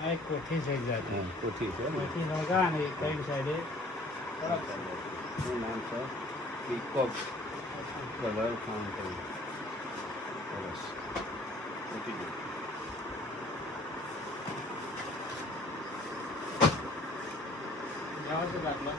આ એક કોઠી છે જાતે કોઠી છે કોઠી નોગા અને કઈ સાઈડે શું નામ છે પીકોક કલર ફાઉન્ટેન સરસ મૂકી દો જાવ તો દાખલો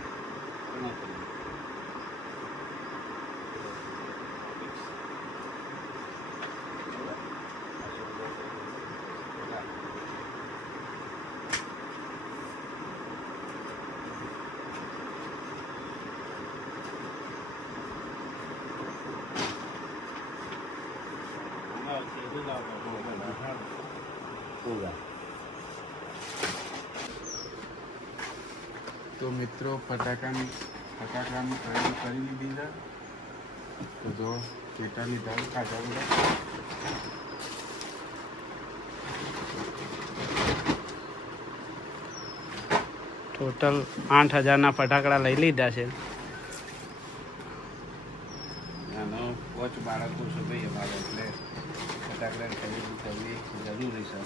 તો મિત્રો ફટાકડાની તૈયારી કરી લીધી છે. તો જો કેટલા લીધા કાચા બધા ટોટલ 8,000 ફટાકડા લઈ લીધા છે. નાનો વોચ બાળકો છે ભાઈ અમારે એટલે ફટાકડા ખરીદી કરવી જરૂરી છે.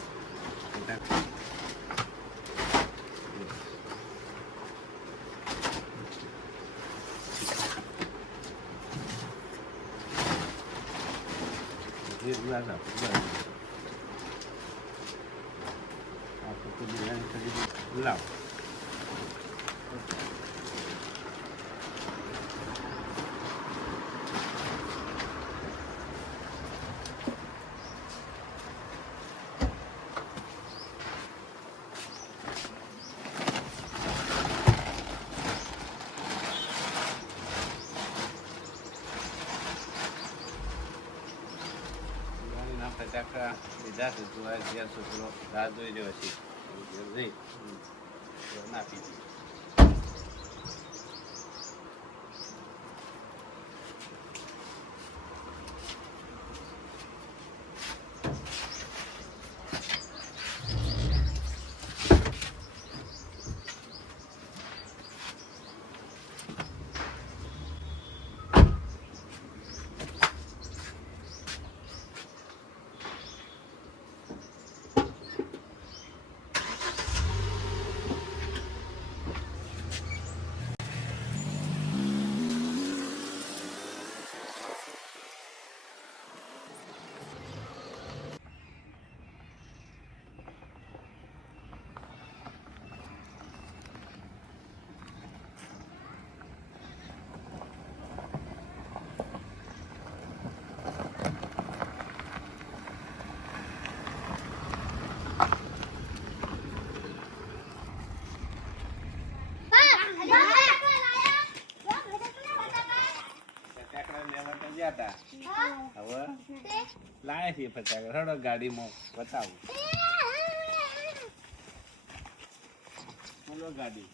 લાવ ફટાકડા લીધા છે તું આ ઘેર છોકરો રાહ જોઈ રહ્યો છે ઘેર જઈ નાખી દીધું. હવે લાયા છીએ ફટાકડા હડો ગાડીમાં બતાવું બોલો ગાડી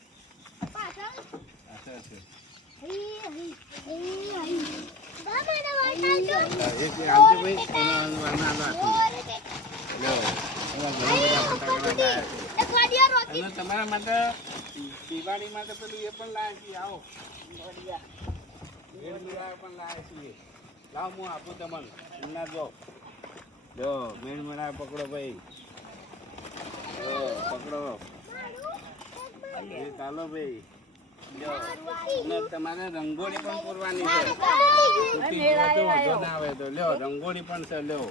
તમારા માટે દિવાળી માટે પેલું એ પણ લાયા છીએ આવો પણ લાયા છીએ લાવ હું આપું તમને એમના જો મેળ મેળા પકડો ભાઈ પકડો એ ચાલો ભાઈ તમારે રંગોળી પણ પૂરવાની છે ના આવે તો લ્યો રંગોળી પણ છે લ્યો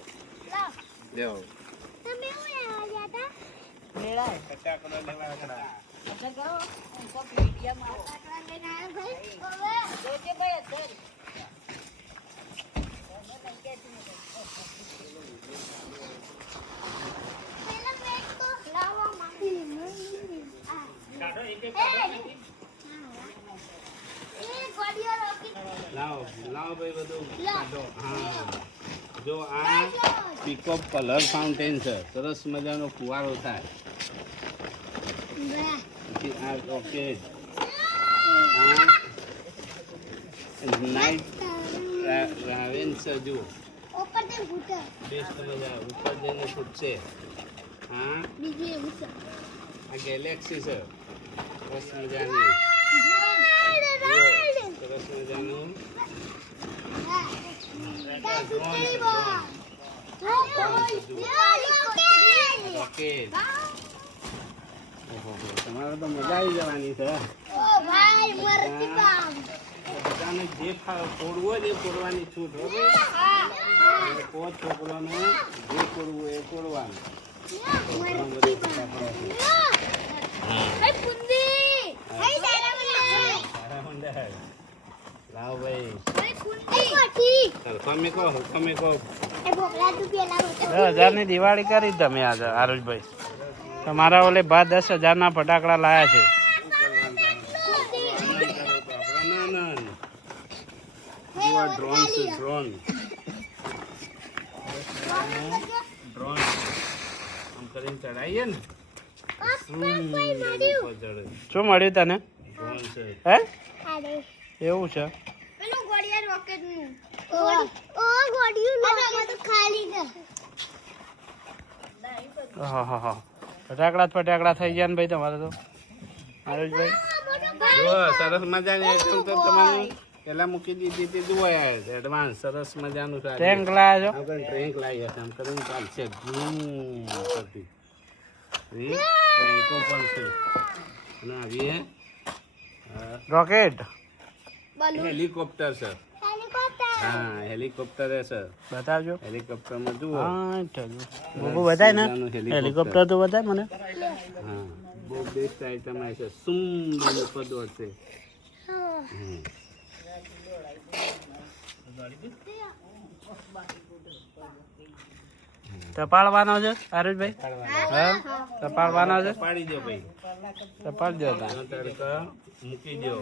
ફટાકડો લેવા લાવો ભાઈ બધું કાઢો. હા જો આ પીકોક કલર ફાઉન્ટેન છે સરસ મજાનો ફુવારો થાય. ઓકે નાઇટ રાવેન છે જો બેસ્ટ મજા ઉપર જઈને ફૂટશે. હા આ ગેલેક્સી છે સરસ મજાની સરસ મજાનું રોકેટ ઓહો, તમારે તો મજા આવી જવાની છે. બધાને જે ફોડવું હોય ને એ ફોડવાની છૂટ હો ભાઈ. પોત છોકરાને જે ફોડવું હોય એ ફોડવાનું. ઘણું બધું ફટાકડા છે. સારા મંડળ. લાવ ભાઈ. તમે કહો 10,000 ની દિવાળી કરી તમે આજે આરુષભાઈ. તમારા ઓલે બા 10,000 ના ફટાકડા લાયા છે. ડ્રોન છે ડ્રોન. ડ્રોન આમ કરીને ચડાવીએ ને. શું મળ્યું તને? ડ્રોન છે. હે એવું છે? ફટાકડા થઈ ગયા ને ભાઈ તમારે તો આરુષભાઈ. જો સરસ મજાની આઈટમ તો તમારું પેલા મૂકી દીધી હતી જોયા એડવાન્સ. સરસ મજાનું ટેન્ક લાયા છો? ટ્રેન્ક લાવી હશે આમ કરીને ચાલશે. કરતી ટ્રેન્કો પણ છે. અને આવી રોકેટ હેલિકોપ્ટર છે. હા હેલિકોપ્ટર છે. બતાવજો હેલિકોપ્ટરમાં જુઓ. હા બહુ બતાય ને હેલિકોપ્ટર તો બતાય મને. હા બહુ બેસ્ટ આઈટમ આવી છે. સુંદર ઉપર દોડશે. તપાડવાનો છે આરુષભાઈ? હા તપાડવાનો છે. પાડી દો ભાઈ. તપાડી દો તા. તડકા મૂકી દો.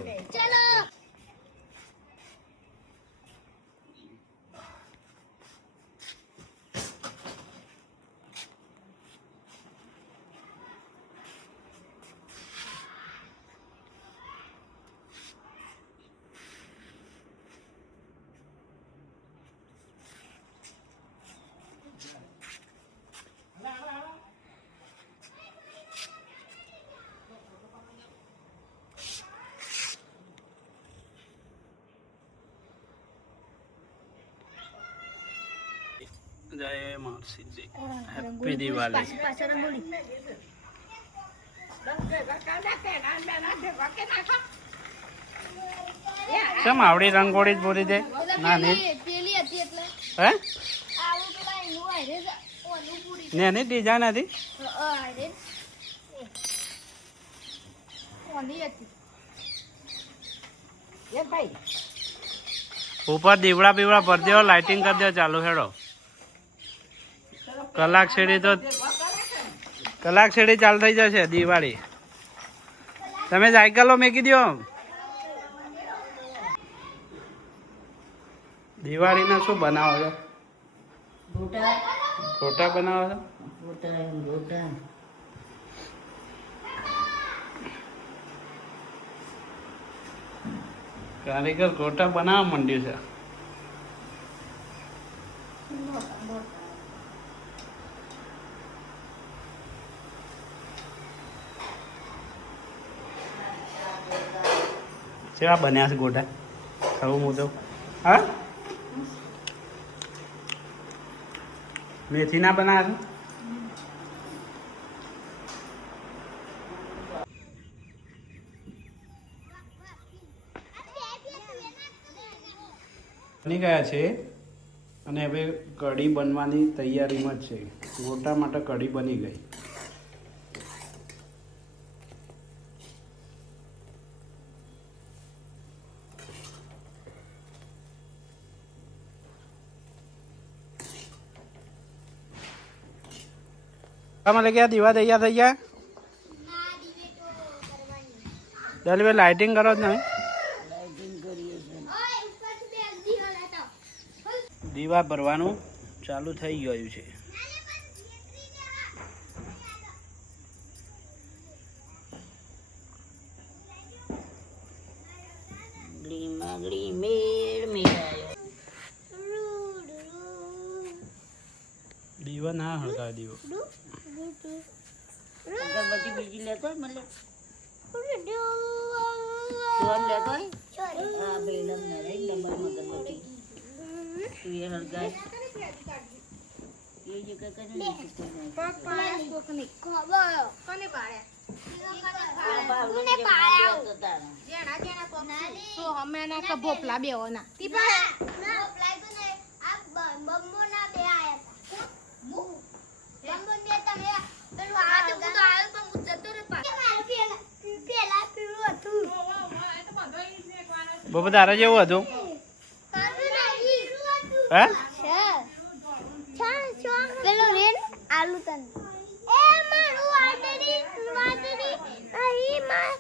જય માસીજી. હેપી દિવાળી. કેમ આવડી રંગોળી જ બોલી દે? નાની હે નાની ડિઝાઇન હતી. ઉપર દીવડા બીવડા ભરી દેવો, લાઇટિંગ કરી દો, ચાલુ હેડો. કલાક છેડી ચાલુ થઈ જશે દિવાળી. તમે સાયકલો મેકી દો. દિવાળીના શું બનાવો છો? ગોટા બનાવો છો? કારીગર ગોટા બનાવવા માંડ્યું છે. કેવા બન્યા છે ગોટા? ખાવું હું તો. હા મેથી ના બનાવ્યા છે? બની ગયા છે અને હવે કઢી બનવાની તૈયારીમાં જ છે. ગોટા માટે કઢી બની ગઈ. તમારે ક્યાં દીવા તૈયાર થઈ ગયા? ચાલ લાઇટિંગ કરો જ નહીં. દીવા ભરવાનું ચાલુ થઈ ગયું છે. દીવા ના હળગાવે દીવો. અગરબત્તી બીજી લેતો હોય મને ચોર લેતો હોય આ બેલમ ને લઈ ડબલ અગરબત્તી તું એ હળગાય એ જે કઈ તો અમે એના કે ભોપલા બેઓના તી પણ બાબા તારા જેવું હતું હે પેલો રેન આલુ તન એ મારું વાટડી અહીં માં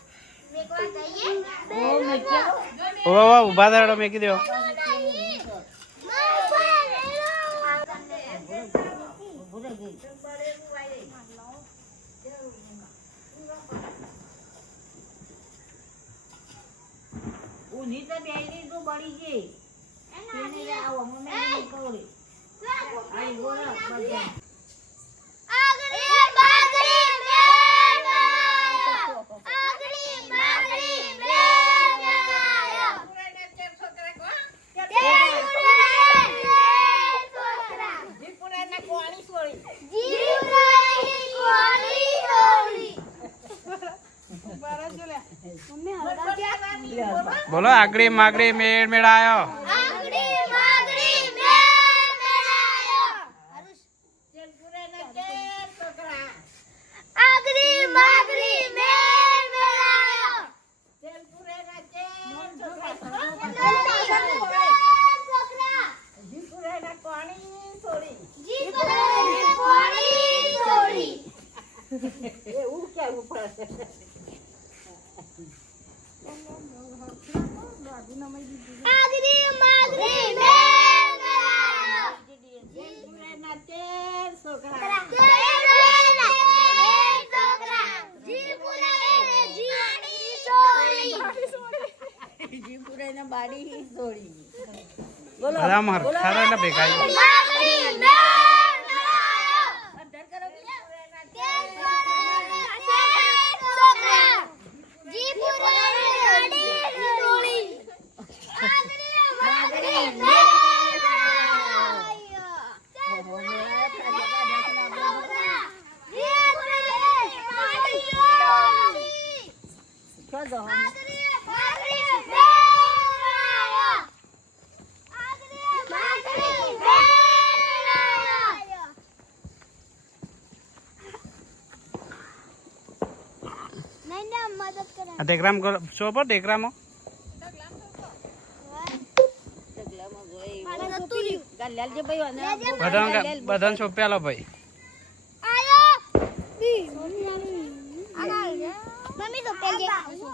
ઉભા થાડો મેકી દો ઊંધી તો બેયની તો બળી ગઈ એને આવો મમ્મી ને કહું આઈ બોલો બધા આગળી બાગડી મેલાયો આગળી બાગડી મેલાયો જીપુરાના કોણી સોળી જીવરાઈ કોળી ઓળી બોલો આગળી માગડી મેળ મેળાયો આગળી બાગડી મેલાયો જીપુરાના કેર છોકરા આગળી બાગડી મેલાયો જીપુરાના કેર છોકરા જીપુરાના કોણી સોળી જીવરાઈ કોળી ઓળી એવું કેવું પડે આગળી બાગડી મેલાયો જીપુરાના કેર છોકરા જીપુરાના બાડી સોળી બોલો બધા માર ખારા એટલે ભેગા અધર કરો આ ટેકરામ શો પર ટેકરામાં બધાને સોંપ્યાલો ભાઈ મમ્મી તો પેલે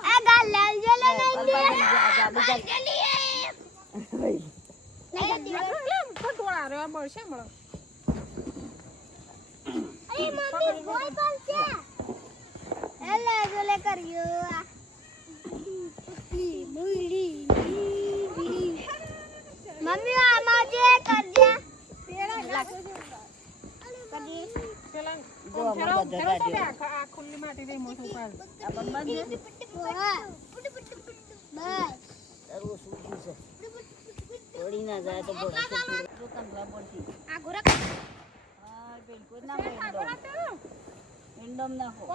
આ ગાલ લાલ જલે મમ્મી કોઈ પણ છે એલે જલે કર્યો મમ્મી આમાં જે કરજે ઓળી ના જાય તો બોલ ઇન્ડમ ના હો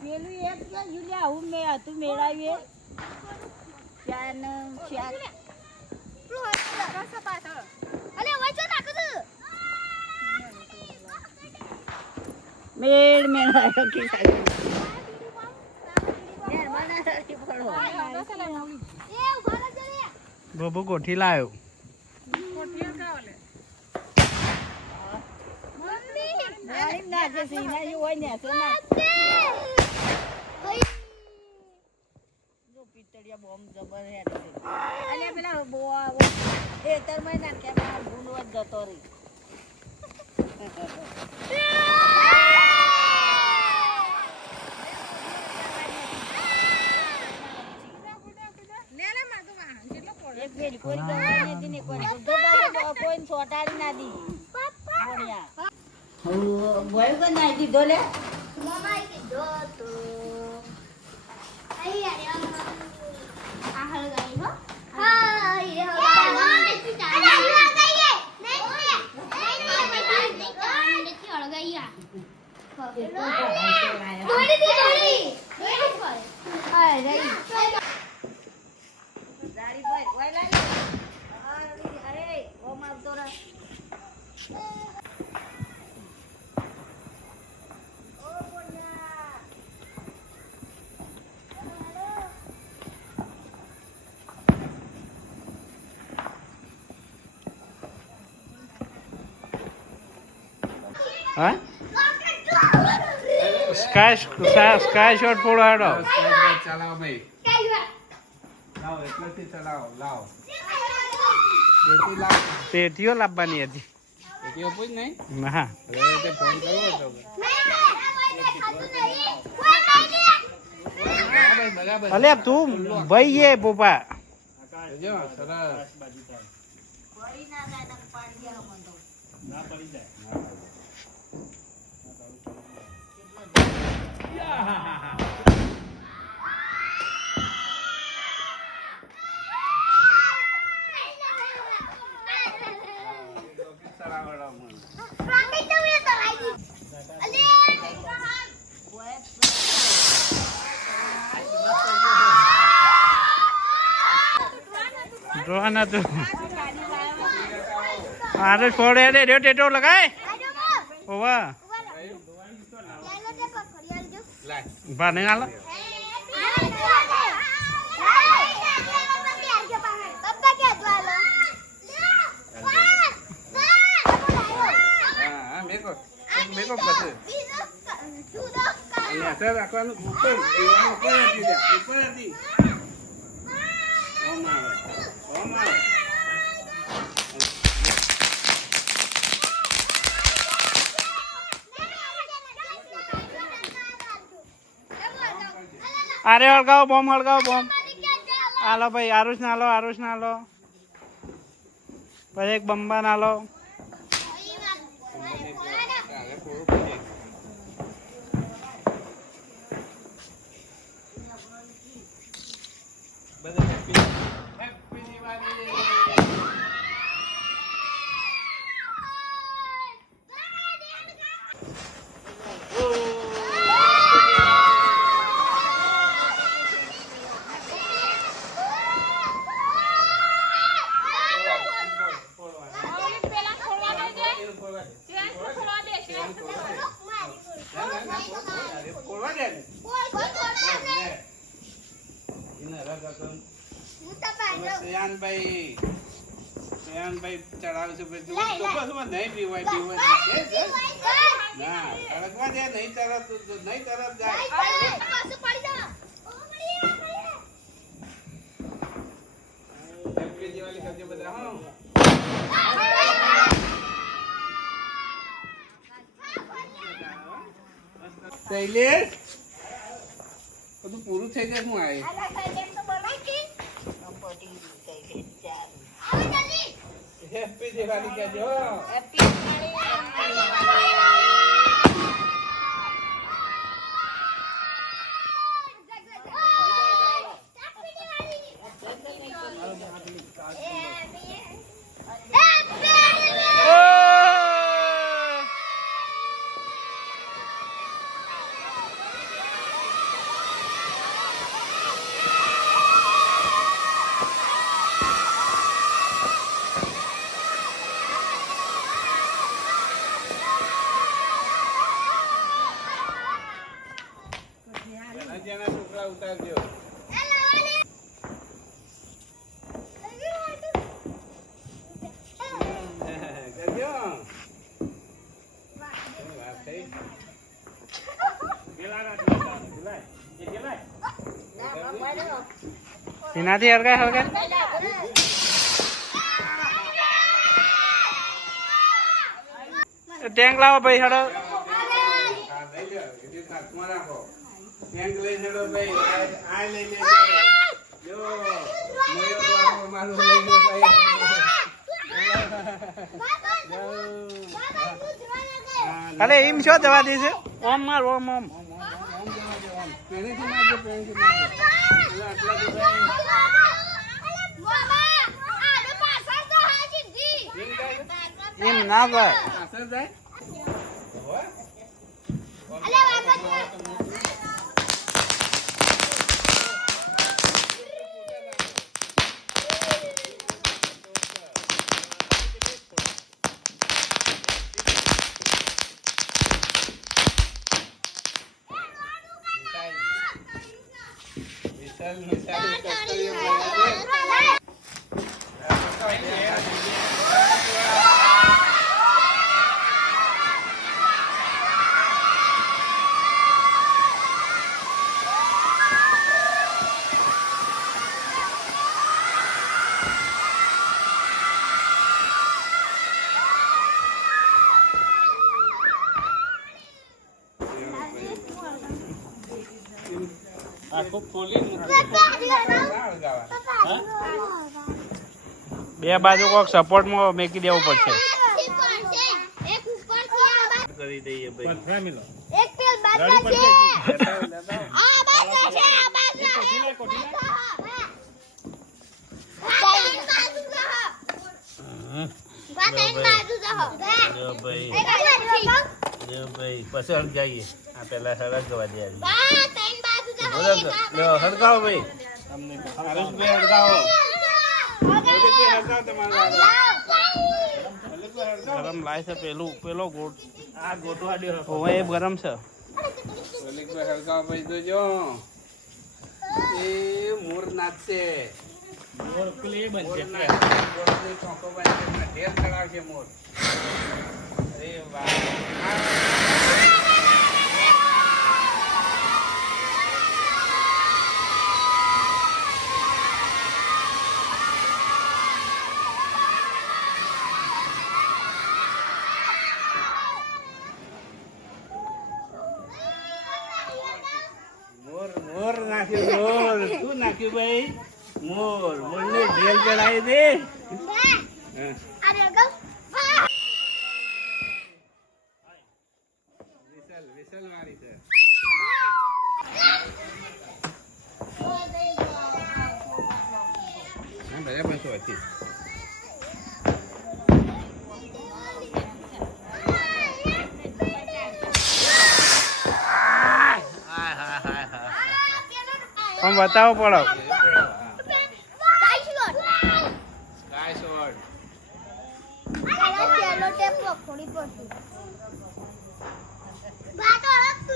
પેલું એક કે યુલિયા હું મે હતું મેળાવીએ ચાન શાક અલે વચ્ચે નાખ દે મેળ મેળાયો કે સાચું યાર મને સાચી પડો એ ઉભા જલે બબુ કોઠી લાયો મારી ના જે સીના જો હોય ને તો ના જો પિતળિયા બોમ્બ જબર હેડ છે અને પેલા બોવા ખેતર માં નાખ્યા ભૂંડવા જતો રહી એક ફેરી કોઈ ગમે નથી ને કોઈ કોઈ છોટાડી ના દી બોણિયા ભય કે નાઈ દીધો લે મમ્માએ કીધું તો આઈ યાર આ હળગાઈ હો હા એ હળગાઈ અરે હળગાઈએ નહીં નથી હળગાઈયા દોડી હા રહી ગાડી પર ઓય લાઈ અરે ઓ મારતો રે હા સ્કાય શોટ ફોડો હેડો ચલાવો ભાઈ લાવો એટલેથી ચલાવો લાવો પેટીઓ લાવવાની હતી એટલી પૂછ નહીં ના હવે તે ફોન કરવો હતો બરાબર અલ્યા તું ભાઈ એ પોપા જો સરસ પડી ના જાય ને પાડી ગયા મન તો ના પડી જાય જોવાના તું આરે છોડે રે રે ટેટો લગાય ઓવા ભાને આલો હા મેકો મેકો પછી અહીંયા સર રાખવાનું ઉપર દીવાનું ઉપર હતી ઉપર હતી ઓમ આવે અરે હળગાવો બોમ્બ આલો ભાઈ આરુષ ના લો પછી એક બંબા ના લો શ્રેયાનભાઈ ચડાવશે નહીં પીવાય ના સડકમાં જાય નહીં તરત જાય હેપી દિવાળી કરજો બધા હો શૈલેષ બધું પૂરું થઈ જાય શું આવે હેપી દિવાળી કહેજો જેના છોકરા ઉતારજો કરજો વાત થઈ એનાથી હળગાય ટેન્ક લાવો ભાઈ હેડો રાખો ટેન્ક લઈ હેડો ભાઈ આ લઈ લેજો જો મારું લઈ લો ભાઈ અરે એમ શું જવા દે છે ઓમ માર ઓમ ઓમ પહેલેથી મારજો, પહેલેથી મારજો. પેલા આટલાથી ભાઈ. એમ ના ભાઈ પાછળ જાય. વિશાલ કસ્તરીઓ બોલે આખું ખોલીને બે બાજુ કોઈક સપોર્ટમાં મેકી દેવું પડશે કરી દઈએ ભાઈ. પથરા મિલો. એક પેલ બાદ છે આ બાદ છે આ બાદ છે જો ભાઈ, જો ભાઈ, પછી હળગાઈએ. આ પેલા હળગવા દે આવી. લ્યો, હળગાવો ભાઈ. હરેશભાઈ હળગાવો. હરેશભાઈ હળગાવો તમારા હરેશભાઈ હળગાવો. ગરમ લાય છે પેલો ગોળ આ ગોટવા દ્યો. હવે એ ગરમ છે લલિતભાઈ હળગાવ ભાઈ જોજો. એ મોર નાચશે. મોર પેલી એ મોર બનશે. નાચશે. મોરની ચોંકો બાંધશે. એમાં ઢેર ચડાવશે મોર. અરે વાહ. મોર મોર નાખ્યું મોર. શું નાખ્યું ભાઈ? મોર. મોરને ઢેલ ચડાવી દે. વિશાલ વિશાલ મારી છે. હા, ભલે પાછો હતી. પણ બતાવો પડો સ્કાય શોટ.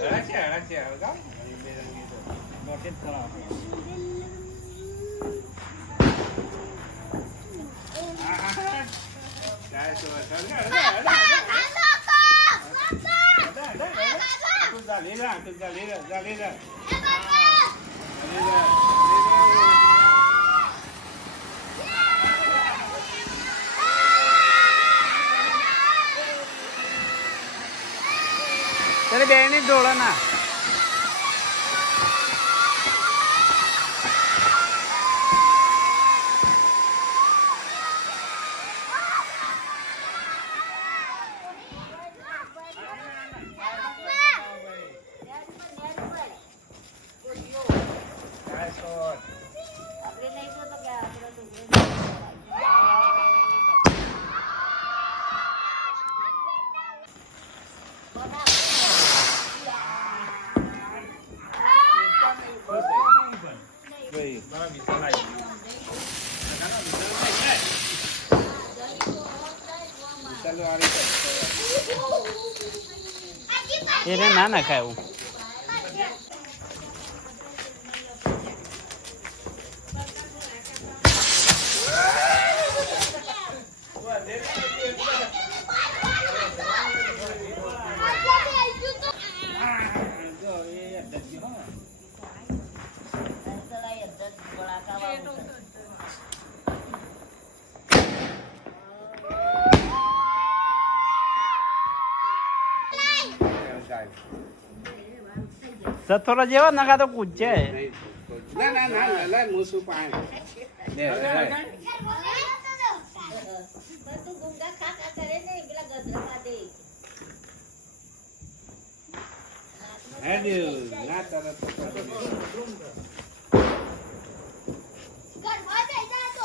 હળગશે, હળગશે. હળગાવ. રોકેટ ખરાબ. Sky shot. હળગા, હળગા, હળગા. તું ચાલી જા, તું ચાલી જા, ચાલી જા. ચાલી જા, ચાલી જા. ત્યારે બે ની ઢોળો ના સ્કાય શોટ. વિશાલ વાળી છે. એને ના નાખાય એવું સથોરા જેવા નખા તો કૂદશે ના ના ના લલાય મૂસું પાણી. લે, લલાય. હેડ્યું ના તરત ગરબા જઈ જા તો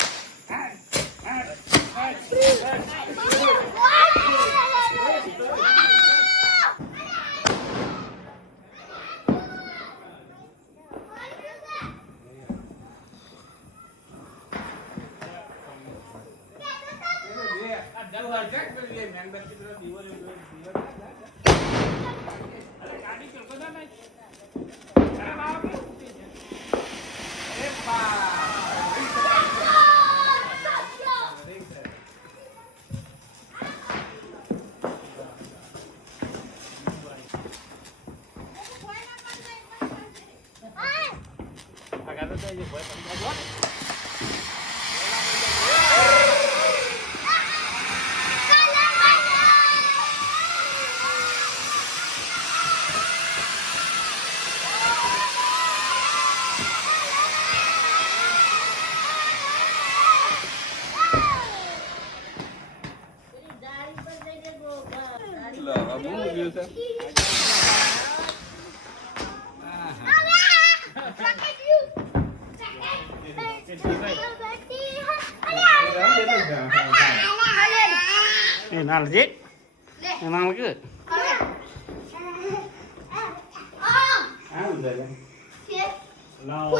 એનાલજી એનાલ કે હા અંદર લાવ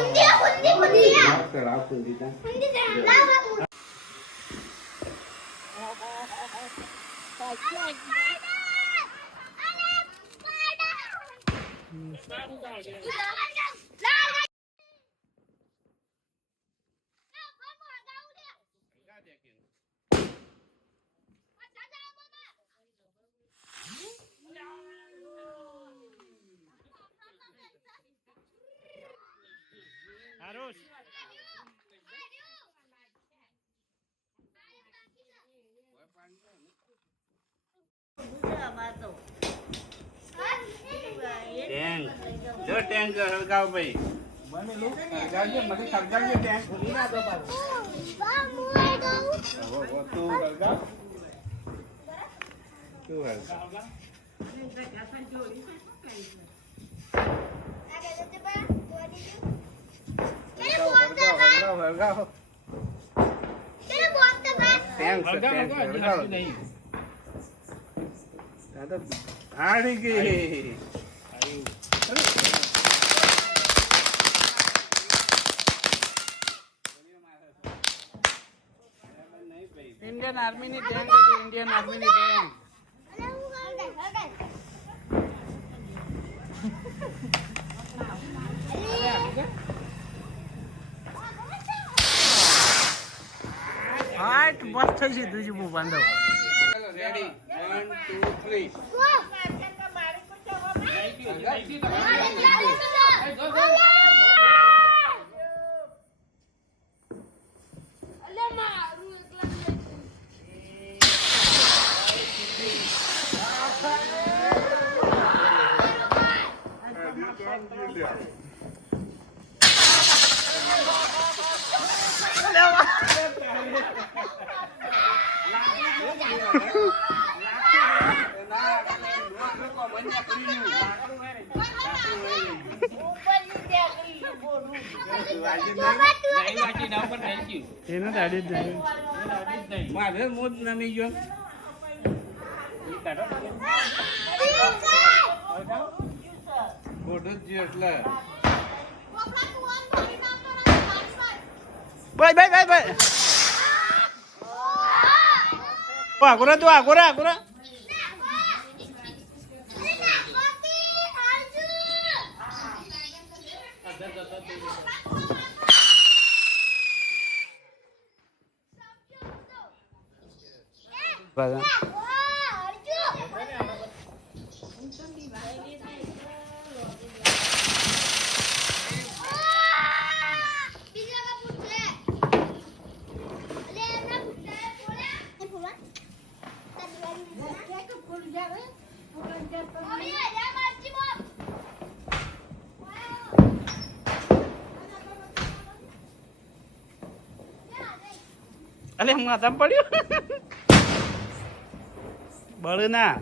કરાવ કુંડી તા ટેન્ક જો ટેન્ક હળગાવ ભાઈ મને લો હળગાવજે મને હળગાવજે ટેન્ક ભૂલી ના દો પાછો તું હળગાવ તું હળગાવ હળગાવ હળગાવ ટેન્ક ટેન્ક હળગાવ દાદા હાડી ગઈ ઇન્ડિયન આર્મીની ટેન્ક હતી ઇન્ડિયન આર્મીની ટેન્ક હાટ મસ્ત છે તુજી બાંધવ રેડી 1 2 એને દાડી જ નહીં મારે મોજ નમી ગયો ખોટું જ જ્યું એટલે બાય બાય બાય બાય આગોરા તું આગોરા આગોરા બધા અલે માથા પડ્યું બળ ના